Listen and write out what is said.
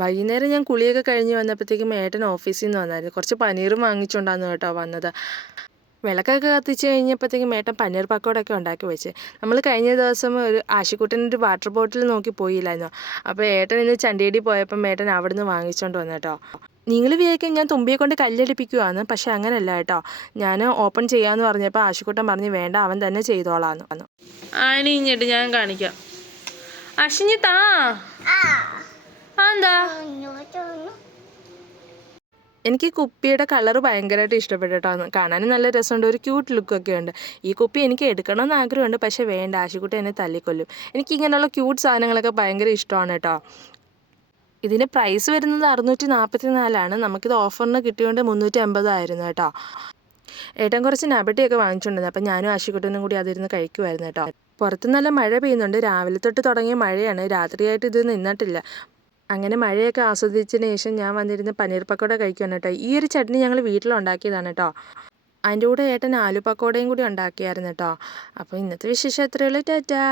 വൈകുന്നേരം ഞാൻ കുളിയൊക്കെ കഴിഞ്ഞ് വന്നപ്പോഴത്തേക്കും ഏട്ടൻ ഓഫീസിൽ നിന്ന് വന്നായിരുന്നു. കുറച്ച് പനീറും വാങ്ങിച്ചുകൊണ്ടാണ് കേട്ടോ വന്നത്. വിളക്കൊക്കെ കത്തിച്ച് കഴിഞ്ഞപ്പോഴത്തേക്കും ഏട്ടൻ പനീർ പക്കോടൊക്കെ ഉണ്ടാക്കി വെച്ച്. നമ്മൾ കഴിഞ്ഞ ദിവസം ആശിക്കുട്ടനൊരു വാട്ടർ ബോട്ടിൽ നോക്കി പോയില്ലായിരുന്നോ? അപ്പോൾ ഏട്ടൻ ഇന്ന് ചണ്ടിയേടി പോയപ്പം ഏട്ടൻ അവിടെ നിന്ന് വാങ്ങിച്ചുകൊണ്ട് വന്നു കേട്ടോ. നിങ്ങൾ വിചാരിക്കും ഞാൻ തുമ്പിയെ കൊണ്ട് കല്ലടിപ്പിക്കുവാന്ന്, പക്ഷെ അങ്ങനെയല്ല കേട്ടോ. ഞാൻ ഓപ്പൺ ചെയ്യാമെന്ന് പറഞ്ഞപ്പോൾ ആശിക്കുട്ടൻ പറഞ്ഞ് വേണ്ട, അവൻ തന്നെ ചെയ്തോളാന്ന്. ആനി ഇങ്ങോട്ട് ഞാൻ കാണിക്കാം. അശ്വിനി താ. എന്താ? എനിക്ക് കുപ്പിയുടെ കളർ ഭയങ്കരമായിട്ട് ഇഷ്ടപ്പെട്ടു കേട്ടോ. കാണാനും നല്ല രസമുണ്ട്, ഒരു ക്യൂട്ട് ലുക്കൊക്കെ ഉണ്ട്. ഈ കുപ്പി എനിക്ക് എടുക്കണമെന്ന് ആഗ്രഹമുണ്ട്, പക്ഷേ വേണ്ട, ആശിക്കുട്ടി എന്നെ തല്ലിക്കൊല്ലും. എനിക്കിങ്ങനെയുള്ള ക്യൂട്ട് സാധനങ്ങളൊക്കെ ഭയങ്കര ഇഷ്ടമാണ് കേട്ടോ. ഇതിന് പ്രൈസ് വരുന്നത് 644. നമുക്കിത് ഓഫറിന് കിട്ടിയോണ്ട് 350 ആയിരുന്നു കേട്ടോ. ഏട്ടൻ കുറച്ച് നബട്ടിയൊക്കെ വാങ്ങിച്ചുകൊണ്ടിരുന്നു. അപ്പം ഞാനും ആശിക്കുട്ടനും കൂടി അതിരുന്ന് കഴിക്കുമായിരുന്നു കേട്ടോ. പുറത്ത് നല്ല മഴ പെയ്യുന്നുണ്ട്. രാവിലെ തൊട്ട് തുടങ്ങിയ മഴയാണ്, രാത്രിയായിട്ട് ഇത് നിന്നിട്ടില്ല. അങ്ങനെ മഴയൊക്കെ ആസ്വദിച്ചതിന് ശേഷം ഞാൻ വന്നിരുന്ന് പനീർ പക്കോട കഴിക്കുകയാണ് കേട്ടോ. ഈ ഒരു ചട്നി ഞങ്ങൾ വീട്ടിലുണ്ടാക്കിയതാണ് കേട്ടോ. അതിൻ്റെ കൂടെ ഏട്ടൻ ആലു പക്കോടയും കൂടി ഉണ്ടാക്കിയായിരുന്നു കേട്ടോ. അപ്പോൾ ഇന്നത്തെ വിശേഷം എത്രയുള്ളൂ. ടാറ്റാ.